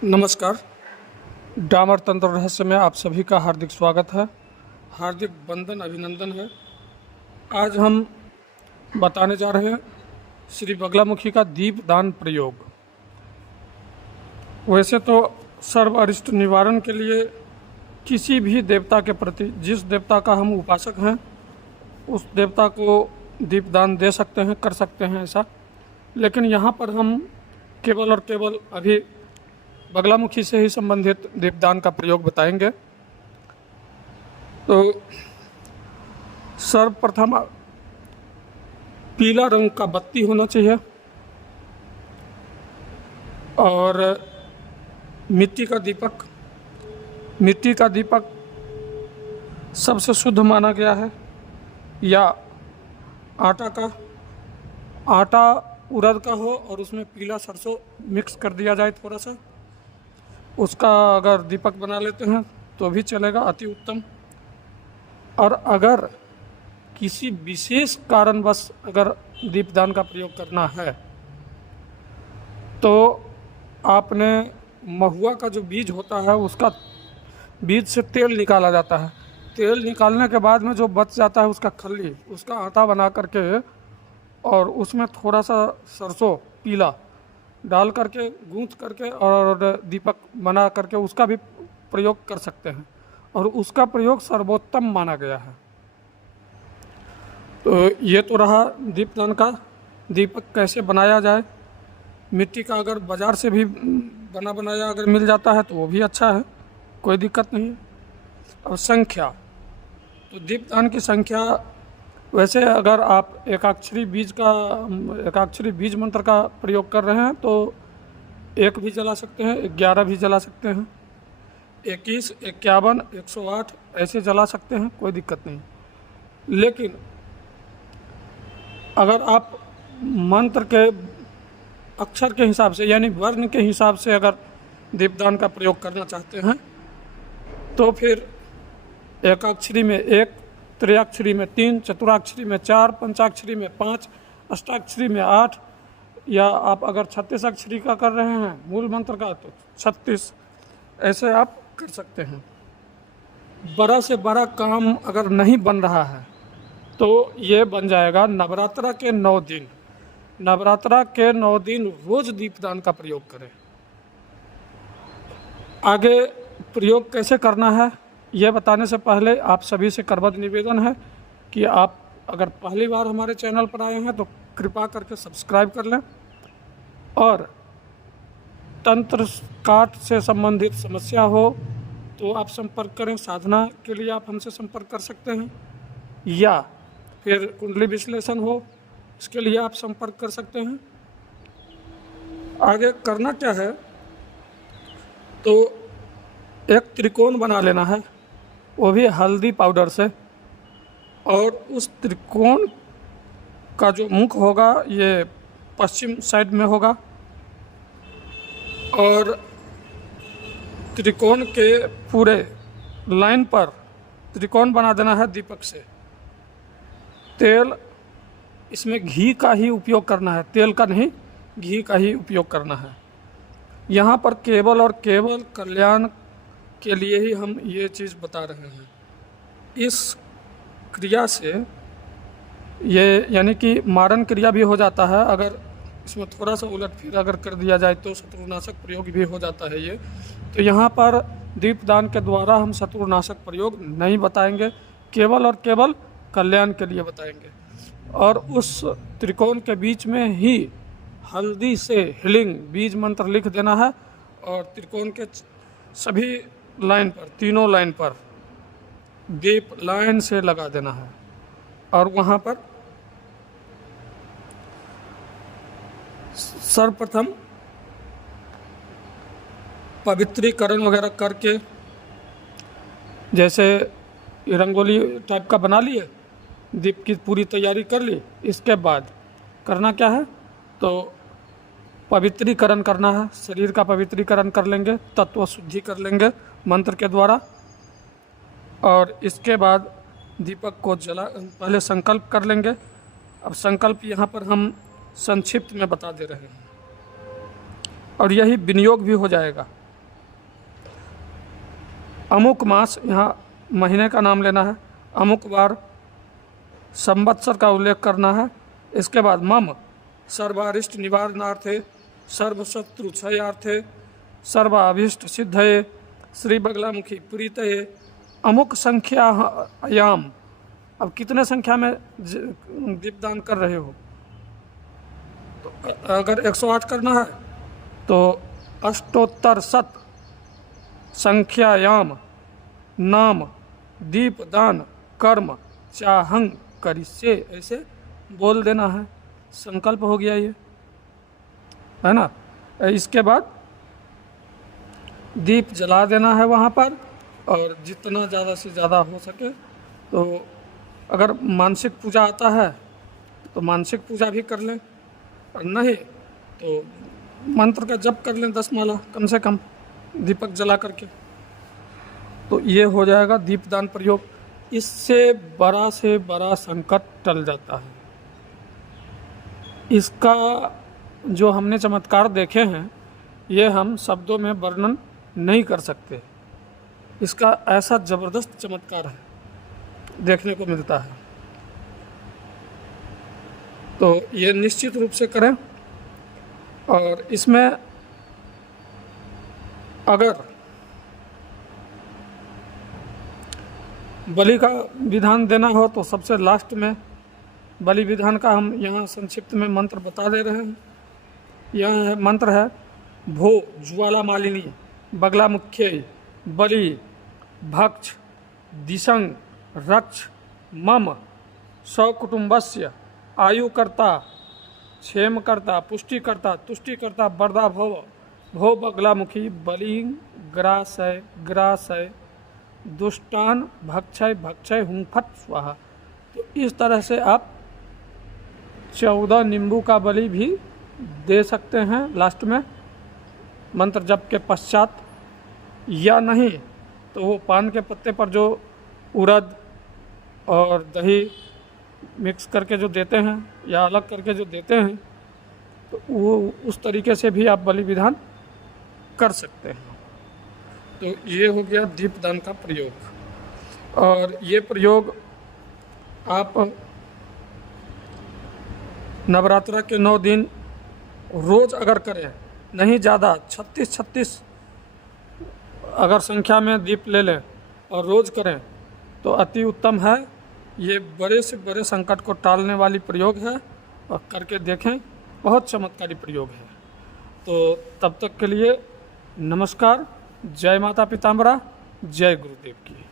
नमस्कार। डामर तंत्र रहस्य में आप सभी का हार्दिक स्वागत है, हार्दिक वंदन अभिनंदन है। आज हम बताने जा रहे हैं श्री बगलामुखी का दीपदान प्रयोग। वैसे तो सर्व अरिष्ट निवारण के लिए किसी भी देवता के प्रति, जिस देवता का हम उपासक हैं उस देवता को दीपदान दे सकते हैं, कर सकते हैं ऐसा। लेकिन यहाँ पर हम केवल और केवल अभी बगलामुखी से ही संबंधित दीपदान का प्रयोग बताएंगे। तो सर्वप्रथम पीला रंग का बत्ती होना चाहिए और मिट्टी का दीपक। मिट्टी का दीपक सबसे शुद्ध माना गया है, या आटा उड़द का हो और उसमें पीला सरसों मिक्स कर दिया जाए थोड़ा सा, उसका अगर दीपक बना लेते हैं तो भी चलेगा, अति उत्तम। और अगर किसी विशेष कारणवश अगर दीपदान का प्रयोग करना है तो आपने महुआ का जो बीज होता है उसका बीज से तेल निकाला जाता है। तेल निकालने के बाद में जो बच जाता है उसका खल्ली, उसका आटा बना करके और उसमें थोड़ा सा सरसों पीला डाल करके गूंथ करके और दीपक बना करके उसका भी प्रयोग कर सकते हैं, और उसका प्रयोग सर्वोत्तम माना गया है। तो ये तो रहा दीपदान का। दीपक कैसे बनाया जाए, मिट्टी का अगर बाज़ार से भी बना बनाया अगर मिल जाता है तो वो भी अच्छा है, कोई दिक्कत नहीं है। और संख्या, तो दीपदान की संख्या, वैसे अगर आप एकाक्षरी बीज मंत्र का प्रयोग कर रहे हैं तो 1 भी जला सकते हैं, 11 भी जला सकते हैं, 21, 51, 108 ऐसे जला सकते हैं, कोई दिक्कत नहीं। लेकिन अगर आप मंत्र के अक्षर के हिसाब से यानी वर्ण के हिसाब से अगर दीपदान का प्रयोग करना चाहते हैं तो फिर एकाक्षरी में 1, त्रयाक्षरी में 3, चतुराक्षरी में 4, पंचाक्षरी में 5, अष्टाक्षरी में 8, या आप अगर 36 अक्षरी का कर रहे हैं मूल मंत्र का तो 36, ऐसे आप कर सकते हैं। बड़ा से बड़ा काम अगर नहीं बन रहा है तो ये बन जाएगा नवरात्रा के 9 दिन। नवरात्रा के 9 दिन रोज दीपदान का प्रयोग करें। आगे प्रयोग कैसे करना है ये बताने से पहले आप सभी से करबद्ध निवेदन है कि आप अगर पहली बार हमारे चैनल पर आए हैं तो कृपा करके सब्सक्राइब कर लें, और तंत्र काट से संबंधित समस्या हो तो आप संपर्क करें। साधना के लिए आप हमसे संपर्क कर सकते हैं, या फिर कुंडली विश्लेषण हो इसके लिए आप संपर्क कर सकते हैं। आगे करना क्या है, तो एक त्रिकोण बना लेना है, वो भी हल्दी पाउडर से, और उस त्रिकोण का जो मुख होगा ये पश्चिम साइड में होगा, और त्रिकोण के पूरे लाइन पर त्रिकोण बना देना है दीपक से। तेल इसमें घी का ही उपयोग करना है, तेल का नहीं, घी का ही उपयोग करना है। यहाँ पर केवल और केवल कल्याण के लिए ही हम ये चीज़ बता रहे हैं। इस क्रिया से ये यानी कि मारण क्रिया भी हो जाता है, अगर इसमें थोड़ा सा उलट फिर अगर कर दिया जाए तो शत्रुनाशक प्रयोग भी हो जाता है ये। तो यहाँ पर दीपदान के द्वारा हम शत्रुनाशक प्रयोग नहीं बताएंगे, केवल और केवल कल्याण के लिए बताएंगे। और उस त्रिकोण के बीच में ही हल्दी से हीलिंग बीज मंत्र लिख देना है, और त्रिकोण के सभी लाइन पर, तीनों लाइन पर दीप लाइन से लगा देना है, और वहाँ पर सर्वप्रथम पवित्रीकरण वगैरह करके, जैसे रंगोली टाइप का बना लिए, दीप की पूरी तैयारी कर ली। इसके बाद करना क्या है, तो पवित्रीकरण करना है, शरीर का पवित्रीकरण कर लेंगे, तत्व शुद्धि कर लेंगे मंत्र के द्वारा। और इसके बाद दीपक को पहले संकल्प कर लेंगे। अब संकल्प यहाँ पर हम संक्षिप्त में बता दे रहे हैं, और यही विनियोग भी हो जाएगा। अमुक मास, यहाँ महीने का नाम लेना है, अमुक बार, संवत्सर का उल्लेख करना है। इसके बाद मम सर्वारिष्ट निवारणार्थे, सर्वशत्रु क्षयार्थे, सर्वाभीष्ट सिद्धये, श्री बगलामुखी प्रीतये, अमुक संख्यायाम। अब कितने संख्या में दीपदान कर रहे हो? तो अगर 108 करना है तो अष्टोत्तर शत संख्यायाम नाम दीपदान कर्म चाहं करिष्ये, ऐसे बोल देना है। संकल्प हो गया ये, है ना। इसके बाद दीप जला देना है वहाँ पर, और जितना ज़्यादा से ज़्यादा हो सके। तो अगर मानसिक पूजा आता है तो मानसिक पूजा भी कर लें, और नहीं तो मंत्र का जप कर लें 10 माला कम से कम दीपक जला करके। तो ये हो जाएगा दीपदान प्रयोग। इससे बड़ा से बड़ा संकट टल जाता है। इसका जो हमने चमत्कार देखे हैं ये हम शब्दों में वर्णन नहीं कर सकते। इसका ऐसा ज़बरदस्त चमत्कार है, देखने को मिलता है। तो ये निश्चित रूप से करें। और इसमें अगर बलि का विधान देना हो तो सबसे लास्ट में बलि विधान का हम यहाँ संक्षिप्त में मंत्र बता दे रहे हैं। यह मंत्र है भो ज्वाला मालिनी बगलामुख्यै बलि भक्ष दिशं रक्ष मम सकुटुम्बस्य आयुकर्ता क्षेमकर्ता पुष्टिकर्ता तुष्टिकर्ता वरदा भव भो बगलामुखी बलिं ग्रासय ग्रासय दुष्टान भक्षय भक्षय हुं फट स्वाहा। तो इस तरह से आप 14 नींबू का बलि भी दे सकते हैं लास्ट में मंत्र जप के पश्चात, या नहीं तो वो पान के पत्ते पर जो उड़द और दही मिक्स करके जो देते हैं या अलग करके जो देते हैं, तो वो उस तरीके से भी आप बलि विधान कर सकते हैं। तो ये हो गया दीपदान का प्रयोग। और ये प्रयोग आप नवरात्रा के 9 दिन रोज़ अगर करें, नहीं ज़्यादा 36 अगर संख्या में दीप ले लें और रोज़ करें तो अति उत्तम है। ये बड़े से बड़े संकट को टालने वाली प्रयोग है, और करके देखें, बहुत चमत्कारी प्रयोग है। तो तब तक के लिए नमस्कार। जय माता पीताम्बरा, जय गुरुदेव की।